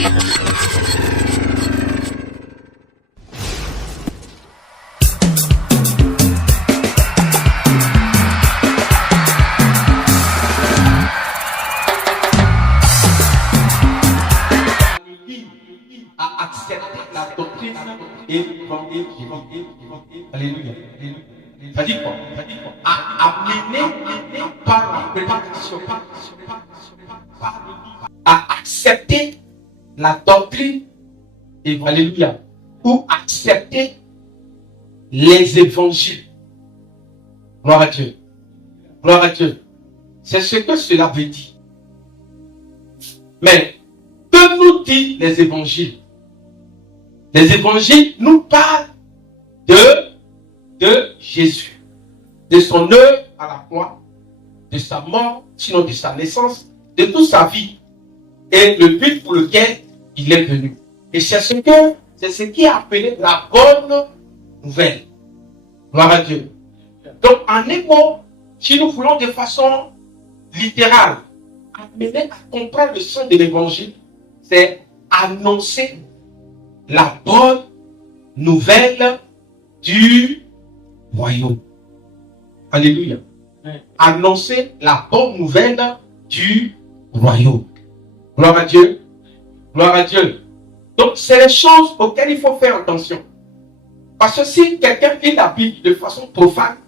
À accepter la doctrine évangélique. Alléluia. Ça dit quoi? À amener par la prédication, à accepter la doctrine évangélique. Alléluia. Ou accepter les évangiles. Gloire à Dieu. Gloire à Dieu. C'est ce que cela veut dire. Mais que nous disent les évangiles? Les évangiles nous parlent de Jésus, de son œuvre à la croix, de sa mort, sinon de sa naissance, de toute sa vie et le but pour lequel il est venu. Et c'est ce qui est appelé la bonne nouvelle. Gloire à Dieu. Donc en écho, si nous voulons de façon littérale amener à comprendre le sens de l'évangile, c'est annoncer la bonne nouvelle du royaume. Alléluia. Annoncer la bonne nouvelle du royaume. Gloire à Dieu. Gloire à Dieu. Donc, c'est les choses auxquelles il faut faire attention. Parce que si quelqu'un lit la Bible de façon profane,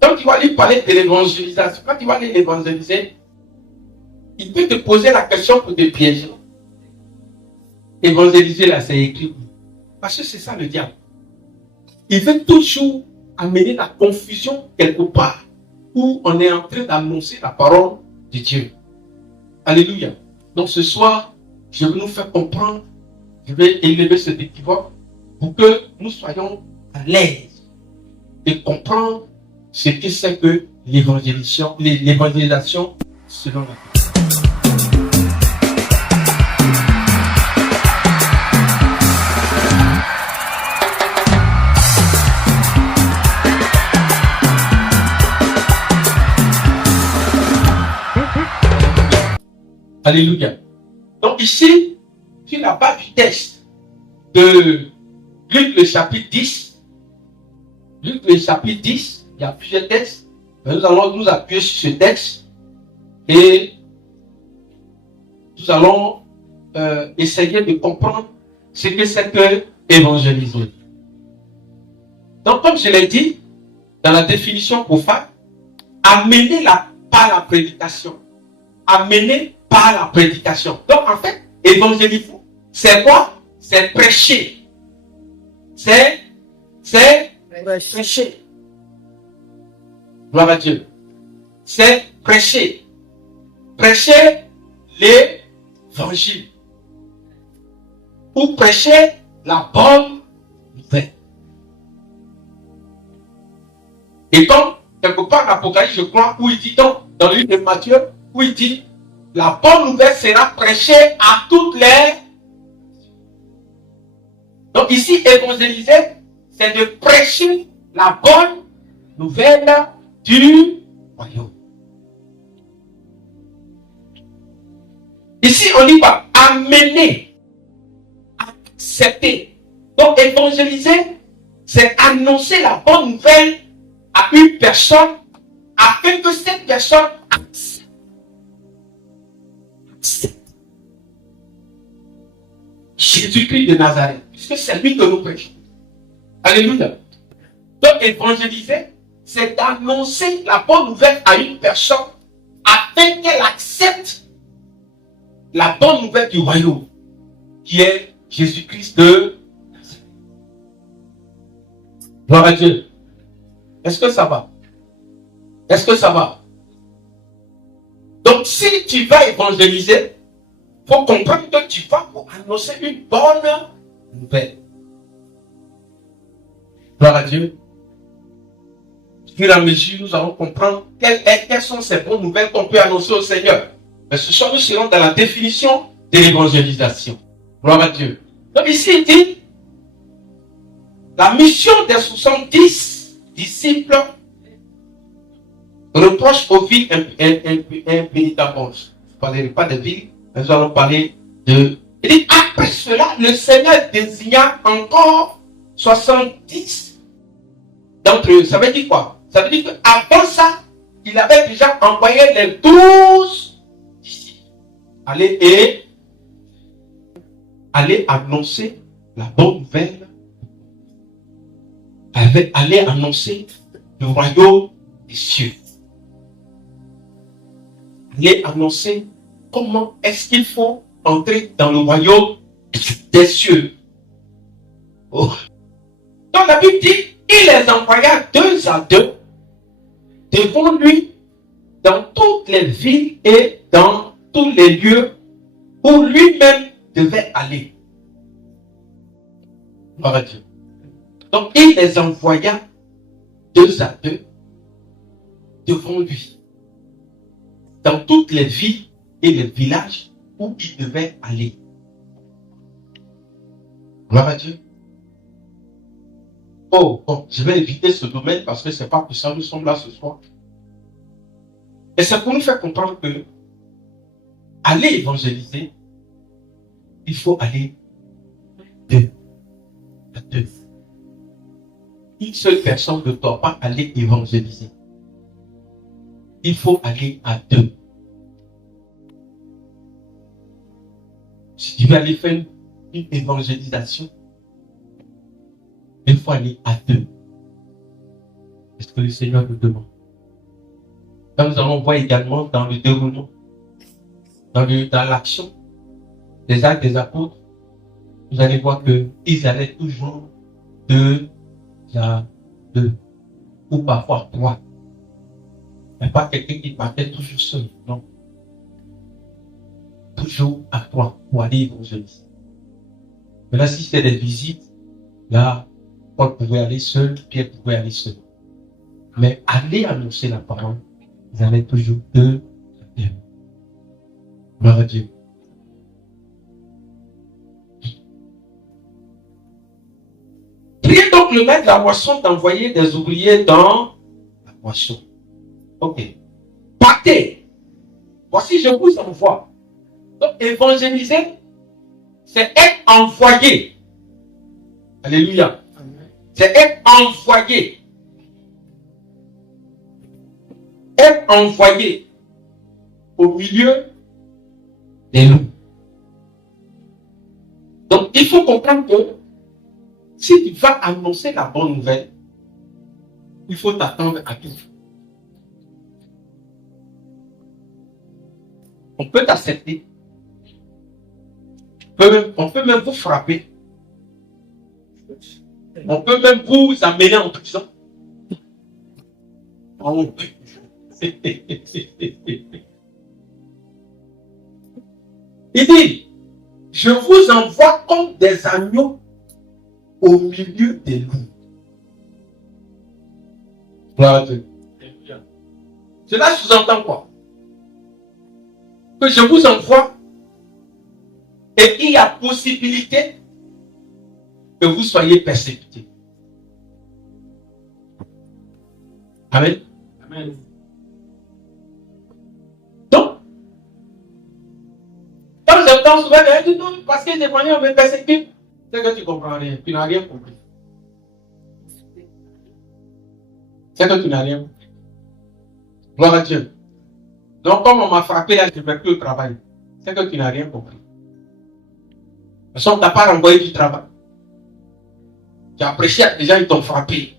quand il va lui parler de l'évangélisation, quand il va aller l'évangéliser, il peut te poser la question pour te piéger. Évangéliser là, c'est écrit. Parce que c'est ça le diable. Il veut toujours amener la confusion quelque part où on est en train d'annoncer la parole de Dieu. Alléluia. Donc ce soir, je vais nous faire comprendre, je vais élever cet équivoque pour que nous soyons à l'aise de comprendre ce que c'est que l'évangélisation selon la Bible. Alléluia. Donc ici, sur la base du texte de Luc le chapitre 10, il y a plusieurs textes, mais nous allons nous appuyer sur ce texte et nous allons essayer de comprendre ce que c'est que évangéliser. Donc comme je l'ai dit, dans la définition profane, amener par la prédication. Amener par la prédication. Donc en fait, évangéliser, c'est quoi? C'est prêcher. C'est prêcher. Gloire à Dieu. C'est prêcher. Prêcher l'évangile. Ou prêcher la bonne nouvelle. Et comme quelque part l'Apocalypse, je crois, où il dit donc, dans le livre de Matthieu, où il dit, la bonne nouvelle sera prêchée à toutes les. Donc ici, évangéliser, c'est de prêcher la bonne nouvelle du royaume. Ici, on dit quoi? Amener, accepter. Donc évangéliser, c'est annoncer la bonne nouvelle à une personne afin que cette personne accepte. Jésus-Christ de Nazareth, puisque c'est lui que nous prêchons. Alléluia. Donc évangéliser, c'est d'annoncer la bonne nouvelle à une personne afin qu'elle accepte la bonne nouvelle du royaume, qui est Jésus-Christ de Nazareth. Gloire à Dieu. Est-ce que ça va? Est-ce que ça va? Donc si tu vas évangéliser, il faut comprendre que tu vas pour annoncer une bonne nouvelle. Gloire à Dieu. Au fur et à mesure, nous allons comprendre quelles sont ces bonnes nouvelles qu'on peut annoncer au Seigneur. Mais ce soir, nous serons dans la définition de l'évangélisation. Gloire à Dieu. Donc ici, il dit, la mission des 70 disciples reproche aux villes impénitentes. Je ne parlerai pas des villes, mais nous allons parler Il dit, après cela, le Seigneur désigna encore 70 d'entre eux. Ça veut dire quoi? Ça veut dire qu'avant ça, il avait déjà envoyé les 12 disciples. Aller annoncer la bonne nouvelle. Aller annoncer le royaume des cieux. Aller annoncer comment est-ce qu'il faut entrer dans le royaume des cieux. Oh. Donc la Bible dit, il les envoya 2 à 2 devant lui dans toutes les villes et dans tous les lieux où lui-même devait aller. Gloire à Dieu. Donc il les envoya 2 à 2 devant lui dans toutes les villes et les villages où il devait aller. Gloire à Dieu. Oh, bon, je vais éviter ce domaine parce que c'est pas pour ça que nous sommes là ce soir. Et c'est pour nous faire comprendre que aller évangéliser, il faut aller 2 à 2. Une seule personne ne doit pas aller évangéliser. Il faut aller à 2. Si tu veux aller faire une évangélisation, il faut aller à 2. C'est ce que le Seigneur nous demande. Là, nous allons voir également dans le déroulement, dans l'action des actes des apôtres, vous allez voir qu'ils allaient toujours 2 à 2, ou parfois 3. Mais pas quelqu'un qui partait toujours seul, non. Toujours à 3 pour aller évangéliser. Mais là, si c'est des visites, là, Paul pouvait aller seul, Pierre pouvait aller seul. Mais aller annoncer la parole, ils allaient toujours 2 à 2. Gloire à Dieu. Priez donc le maître de la moisson d'envoyer des ouvriers dans la moisson. Ok. Partez. Voici, je vous envoie. Donc, évangéliser, c'est être envoyé. Alléluia. C'est être envoyé. Être envoyé au milieu des loups. Donc, il faut comprendre que si tu vas annoncer la bonne nouvelle, il faut t'attendre à tout. On peut t'accepter. On peut même vous frapper. On peut même vous amener en prison. Il dit, je vous envoie comme des agneaux au milieu des loups. Gloire à Dieu. Cela sous-entend quoi? Que je vous envoie et qu'il y a possibilité que vous soyez persécutés. Amen. Amen. Donc, quand j'entends souvent, je dis non, parce que les moyens me persécutent, c'est que tu comprends rien, tu n'as rien compris. C'est que tu n'as rien compris. Gloire à Dieu. Donc, comme on m'a frappé, là, je ne vais plus au travail. C'est que tu n'as rien compris. Parce qu'on ne t'a pas renvoyé du travail. Tu as apprécié que les gens t'ont frappé.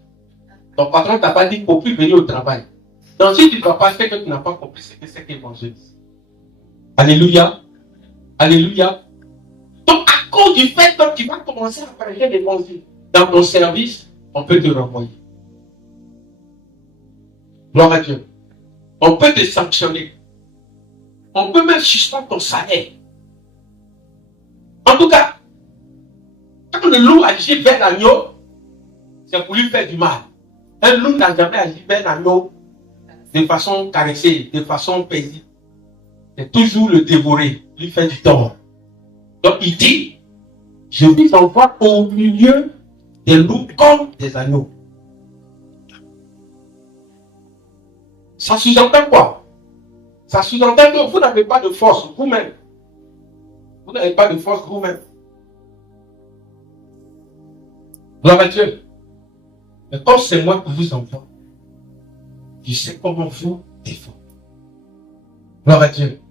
Ton patron ne t'a pas dit qu'il ne faut plus venir au travail. Donc, si tu ne vas pas faire que tu n'as pas compris ce que c'est qu'évangéliser. Alléluia. Alléluia. Donc, à cause du fait que tu vas commencer à prêcher l'évangile dans ton service, on peut te renvoyer. Gloire à Dieu. On peut te sanctionner. On peut même suspendre ton salaire. En tout cas, quand le loup agit vers l'agneau, c'est pour lui faire du mal. Un loup n'a jamais agi vers l'agneau de façon caressée, de façon paisible. C'est toujours le dévorer, lui faire du tort. Donc il dit, je vous envoie au milieu des loups comme des agneaux. Ça sous-entend quoi? Ça sous-entend que vous n'avez pas de force vous-même. Vous n'avez pas de force vous-même. Gloire à Dieu. Mais comme c'est moi qui vous envoie, je sais comment vous défendre. Gloire à Dieu.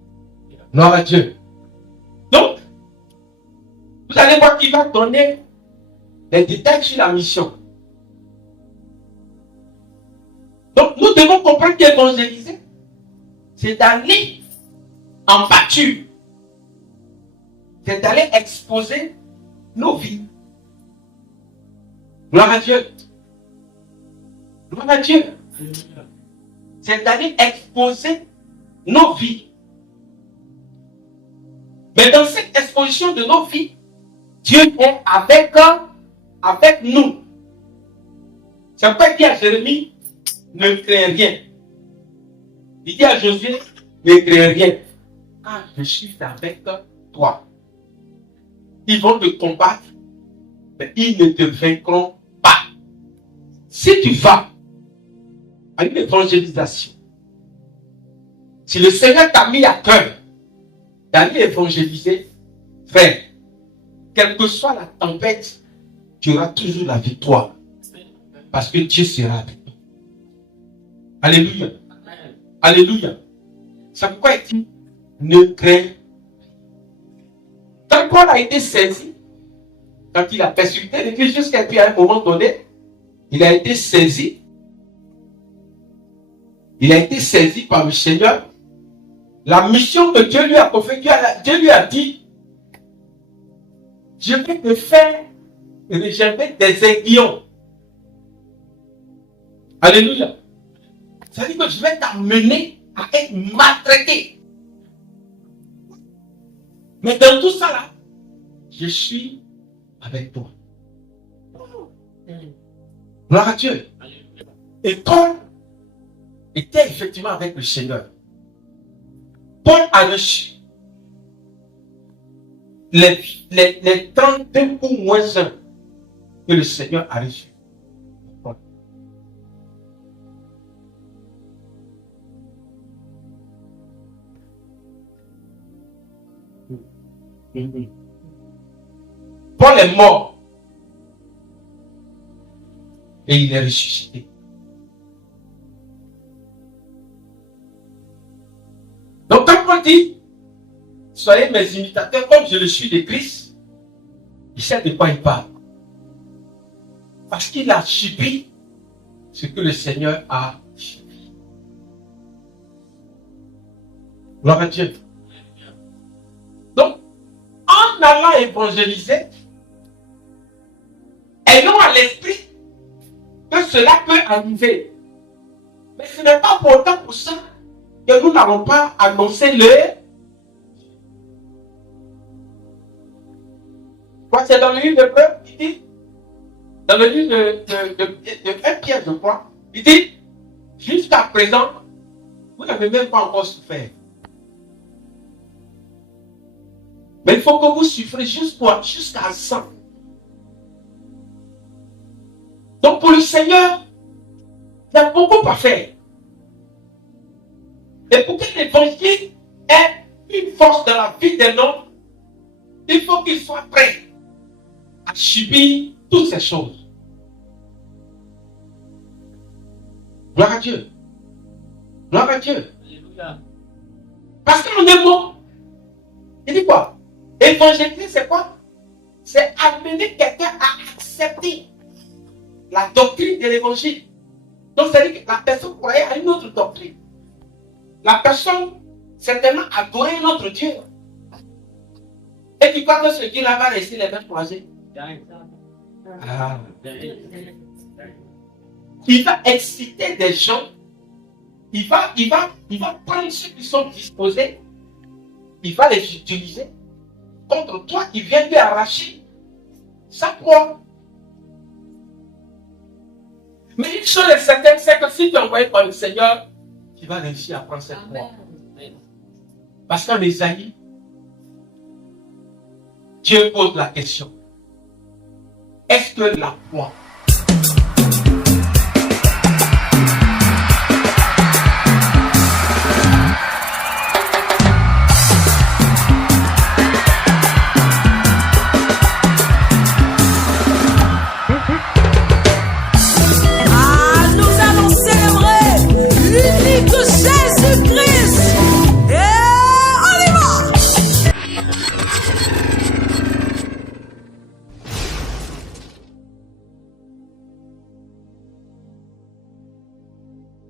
Gloire à Dieu. Donc, vous allez voir qu'il va donner les détails sur la mission. Donc, nous devons comprendre qu'évangéliser, c'est d'aller en pâture. C'est d'aller exposer nos vies. Gloire à Dieu. Gloire à Dieu. C'est d'aller exposer nos vies. Mais dans cette exposition de nos vies, Dieu est avec nous. C'est pourquoi il dit à Jérémie, ne crains rien. Il dit à Josué, ne crains rien. Ah, je suis avec toi. Ils vont te combattre, mais ils ne te vaincront pas. Si tu vas à une évangélisation, si le Seigneur t'a mis à cœur d'aller évangéliser, frère, quelle que soit la tempête, tu auras toujours la victoire. Parce que Dieu sera avec toi. Alléluia. Alléluia. C'est pourquoi il dit, ne crains. Quand Paul a été saisi, quand il a persécuté l'Église jusqu'à un moment donné, il a été saisi. Il a été saisi par le Seigneur. La mission que Dieu lui a confiée, Dieu lui a dit, je vais te faire réserver des aiguillons. Alléluia. Ça veut dire que je vais t'amener à être maltraité. Mais dans tout ça là, je suis avec toi. Gloire à Dieu. Et Paul était effectivement avec le Seigneur. Paul a reçu les 32 ou moins 1 que le Seigneur a reçu. Paul. Paul est mort et il est ressuscité. Donc quand Paul dit, soyez mes imitateurs comme je le suis de Christ, il sait de quoi il parle. Parce qu'il a subi ce que le Seigneur a subi. Gloire à Dieu. Donc, en allant évangéliser, ayons à l'esprit que cela peut arriver. Mais ce n'est pas pourtant pour ça que nous n'avons pas annoncé le. C'est dans le livre de Preuve, il dit, dans le livre de 1 Pierre, je crois, il dit, jusqu'à présent, vous n'avez même pas encore souffert. Mais il faut que vous souffrez jusqu'à ça. Donc pour le Seigneur, il y a beaucoup à faire. Et pour que l'évangile ait une force dans la vie d'un homme, il faut qu'il soit prêt à subir toutes ces choses. Gloire à Dieu. Gloire à Dieu. Alléluia. Parce qu'en un mot, il dit quoi? Évangéliser, c'est quoi? C'est amener quelqu'un à accepter la doctrine de l'évangile. Donc, c'est-à-dire que la personne croyait à une autre doctrine. La personne certainement adorait un autre Dieu. Et tu crois que ce Dieu-là va laisser les mains croisées? Ah. Il va exciter des gens. Il va prendre ceux qui sont disposés. Il va les utiliser contre toi qui viens lui arracher sa proie. Mais une chose est certaine, c'est que si tu es envoyé par le Seigneur, tu vas réussir à prendre cette proie. Parce qu'en Ésaïe, Dieu pose la question. Est-ce que la proie